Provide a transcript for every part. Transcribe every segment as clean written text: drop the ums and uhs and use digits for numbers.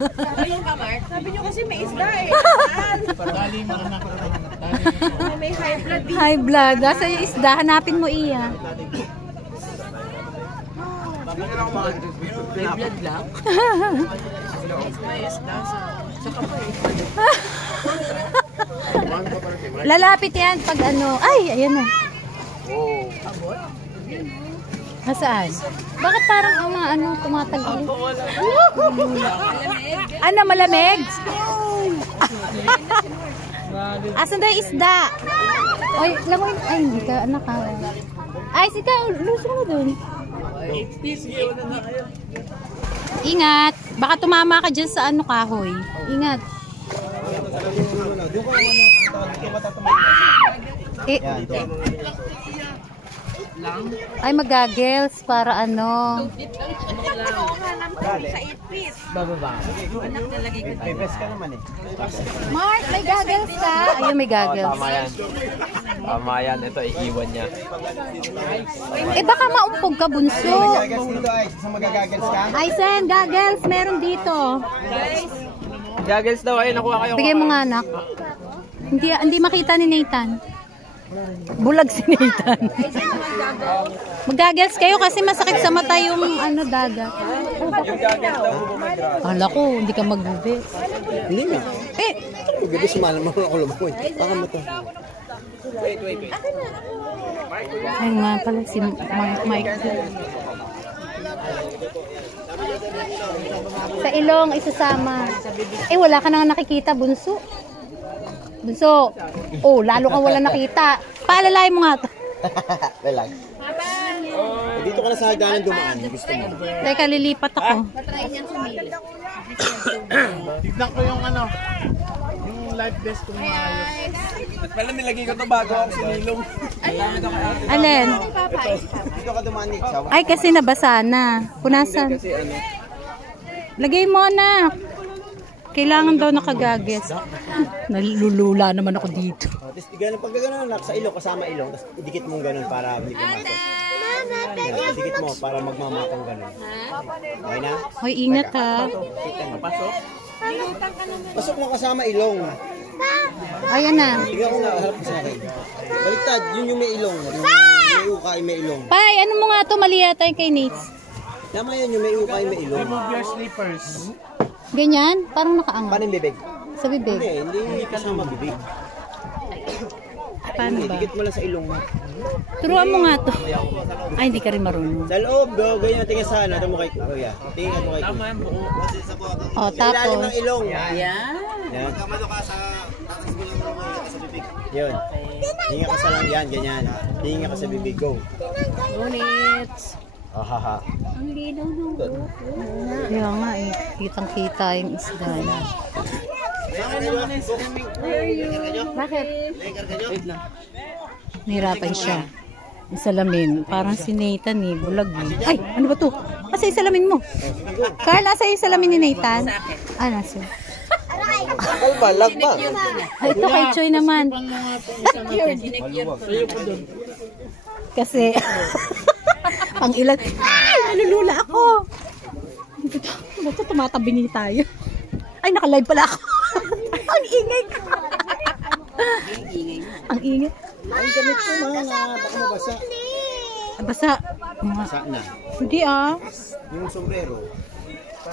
Ayun ka, Mark. Sabi niyo kasi may isda eh. Dali mo anak. May high blood. High blood. Asa yung isda? Hanapin mo iya. High blood lang. May isda sa kapoy. Lalapit yan pag ano. Ay, ayan na. Nasaan? Bakit parang ang mga ano tumatagil? Ano, malamig? Asan daw yung isda? Ay, langoy. Ay, hindi ka, anak ka. Ay, sika, lusong mo dun. Ingat. Baka tumama ka dyan sa ano kahoy. Ingat. Ay, magagels para ano. Sa 8 feet. Bababa. Anak nalagay ko. May best ka naman eh. Mark, may goggles ka? Ayun, may goggles. Tama yan. Tama yan. Ito, iiwan niya. Eh, baka maumpog ka, bunso. Gagals dito ay. Isang magagagals ka? Ay, Sen, goggles. Meron dito. Goggles daw. Ayun, nakuha kayo. Bigay mo nga, anak. Hindi makita ni Nathan. Bulag si Nathan. Mag-goggles kayo kasi masakit sa mata yung ano, dagat. Yung goggles daw. Hala ko, hindi ka mag-bubis. Hindi nga. Eh, Gabi sumalang mo ako lumakoy. Baka mo to. ayun nga pala si Mike. Sa ilong, isasama. Eh, wala ka nang nakikita, bunso. Bunso. Oh, lalo kang wala nakita. Paalalayan mo nga to. Relax. Dito ka na sa hagdanan dumaan. Gusto mo. Teka, lilipat ako. Tignan ko yung ano. Yung life vest ko maayos. At pala nilagay ko ito bago ako sinilong. Alin? Dito ka dumaan Nick. Ay, kasi nabasa na. Punasan. Kasi ano. Lagay mo na. Kailangan daw nakagages. Nalulula naman ako dito. Tapos ganun pag gano'n sa ilong kasama ilong. Tapos idikit mo gano'n para hindi pumasok. Idikit mo para magmamakang gano'n. Okay na? Hoy, ingat ha. Pasok? Pasok mo kasama ilong. Ayan na. Tingnan ko nga, harap ko sa akin. Baliktad, yun yung may ilong. Yung may ukay, may ilong. Pai, ano mo nga to? Mali yata yung kay Nates. Tama yun, yung may ukay, may ilong. Remove your slippers. Ganyan? Parang nakaangat. Paano yung bibig? Sa bibig. Hindi kasama bibig. Paano ba? Dikit mo lang sa ilong mo. Turuan mo nga to. Ay, hindi ka rin marunong. Sa loob, go. Ganyan, tingin sa ano. Ito mo kay Kuya. Tingin mo kay Kuya. O, Sa ilalim tapos. ng ilong. Yan. Yan. Magkamano ka sa tatas mo lang sa bibig. Yun. Hinga ka sa lang yan, ganyan. Hinga ka sa bibig, go. Ngunit. Ahaha. Kaya nga eh. Kitang-kita yung isda na. Bakit? Nahirapan siya. Yung salamin. Parang si Nathan eh. Bulag eh. Ay, ano ba to? Asa yung salamin mo? Carl, asa yung salamin ni Nathan? Ah, nasa. Kalma, lagba. Ay, ito kay Choy naman. Kasi, pang ilan. Ay, nalulula ako. Ba't tumatabi tayo? Ay, naka-live pala ako. Ang ingay ko. Ang ingay. Ang damit ko mga baka mabasa. Basa. Basa na. Hindi ah. Yung sombrero.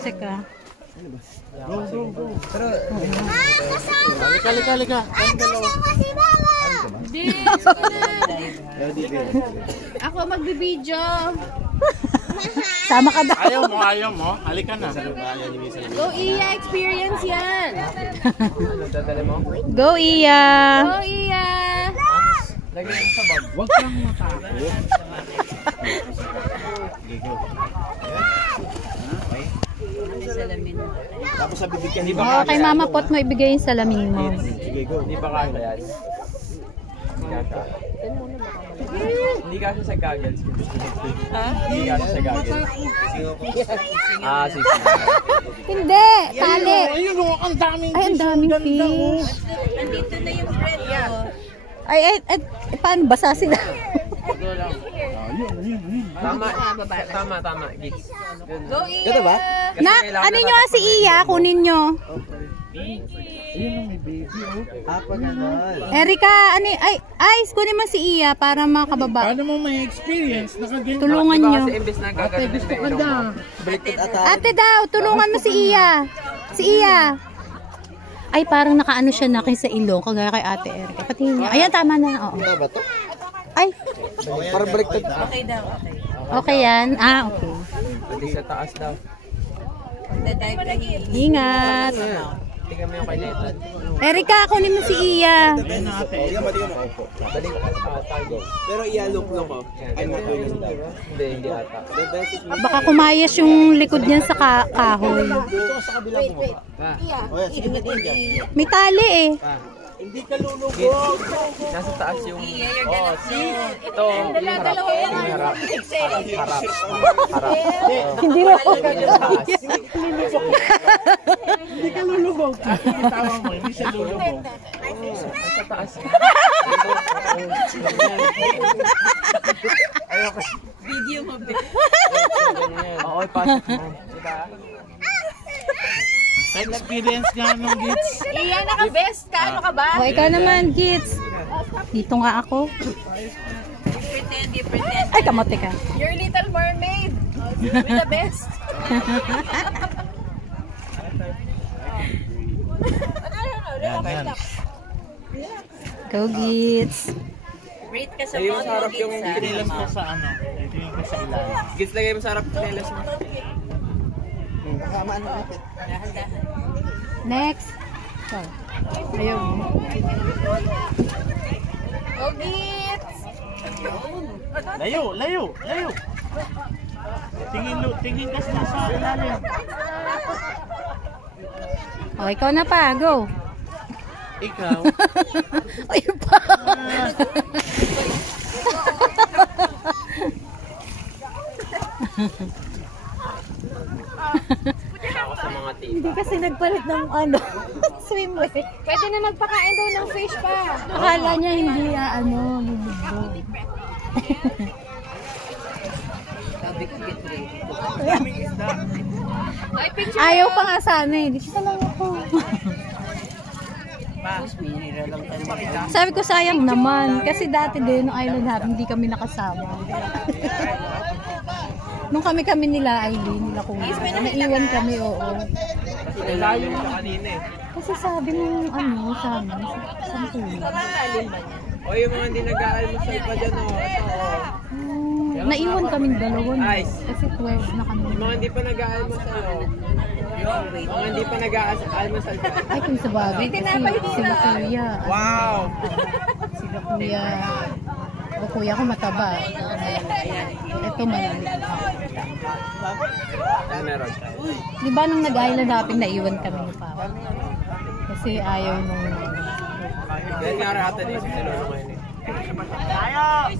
Teka. Halika. Ako magbibideo. Sama ka daw. Ayaw mo. Halika na. Go Iya, experience yan. Dadali mo? Go, Iya. Go Iya. Lagay mo sa bag. Huwag kang matakot. Tapos sa bibig ka. Oh, kay Mama Pot mo ibigay yung salamin mo. Sige, go. Hindi ba kaya yan? Hindi kasi sa goggles. Hindi kasi sa goggles. Ah, sige. Hindi, tali. Ayun, ang daming Ay, ang daming fish. Nandito na yung friend ko. Ay, paano basa sila? Tama. Gits. Go, Ganda ba? Iya! Na, ano nyo si Iya? Kunin nyo. Apa ganon? Erika, ay, kunin mo si Iya para makababa. Paano mo may experience? Nakaganyan. Tulungan Diba nyo. kasi imbes na gagawin Gusto ka na. Baliktad ata. Ate daw, tulungan mo si Iya. Si Iya. Ay, parang nakaano siya na sa ilong, kagaya kay Ate Erika. Patingin niya. Ayan, tama na. Oo. Ano ba to? Ay, Parang baliktad. Okay daw, okay. okay yan. Ah, okay. Hindi sa taas daw. Dive ka hili. Ingat. Tingnan mo yung kay Nathan. Erika, kunin mo si Iya. Balik tayo. Pero ialok-lok ko. Ay, makain daw. Hindi ata. Baka kumayas yung likod niyan sa kahoy. Dito sa kabila mo. O yan, sige na dyan. May tali eh. Hindi ka lulubog. Nasa taas yung... Iya, you're gonna float. Ito, yung harap. Yung harap. Harap. Hindi mo. Hindi ka lulubog. Tama mo, hindi siya lulubog. Nasa taas. Video mo, be. Oo, pasok mo. Diba? Sa experience nga nung Gits. Iya, naka-best ka. Ano ka ba? O, ikaw naman, Gits. Dito nga ako. You pretend. Ay, kamote ka. You're Little Mermaid. With the best. Go, Gits. Rate ka sa Lagay mo sa harap yung Kinilas ko sa ano. Ito yung ko sa ilalim. Gits, lagay mo sa harap yung kinelas mo. Kamaan natin. Dahan-dahan. Next. So, ayaw mo. Go, Gits! Layo. Tingin ka sa ilalim. O, ikaw na pa. Go. Ikaw. Ay, pa. Ako sa mga tita. Hindi kasi nagpalit ng swimwear. Pwede na magpakain daw ng fish pa. Akala niya hindi lulubog. Ay, picture. Ayaw pa nga sana eh. Dito lang ako. Sabi ko sayang naman. Kasi dati din, nung island hop, hindi kami nakasama. Nung kami nila Aileen, nila Kuya. Naiwan kami, oo. Kasi layo mo sa kanina eh. Kasi sabi nung sa amin, sa Kuya. O yung mga hindi nag-aalmusal pa dyan o. Naiwan kaming dalawa. No? Nice. Kasi 12 na kami. Yung mga hindi pa nag-aalmusal o. Mga hindi pa nag-aalmusal pa. Ay, kung sa bagay. Kasi sila Kuya. Wow! Sila Kuya. O Kuya ko mataba. Ito maliliit. Ay, meron. Di ba nung nag-island hopping, naiwan kami ni Papa? Kasi ayaw nung... Yan nga rin ata din si Lolo ngayon eh.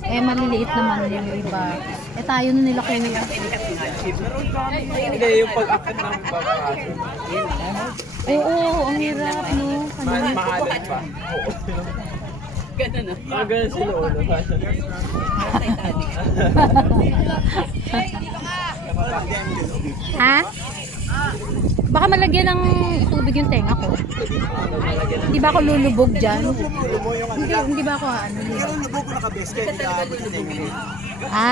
Eh, maliliit naman yung iba. Eh, tayo na nila Kuya. Hindi, yung pag-akit ng babakaso. Oo, ang hirap, no? Mahalan pa. Ganun na. Ganun si Lolo. Ha? Baka malagyan ng tubig yung tenga ko. Hindi ba ako lulubog dyan? Hindi ba ako ano? Pero lubog ko nakabes kaya hindi ka abot sa tingin. Ah,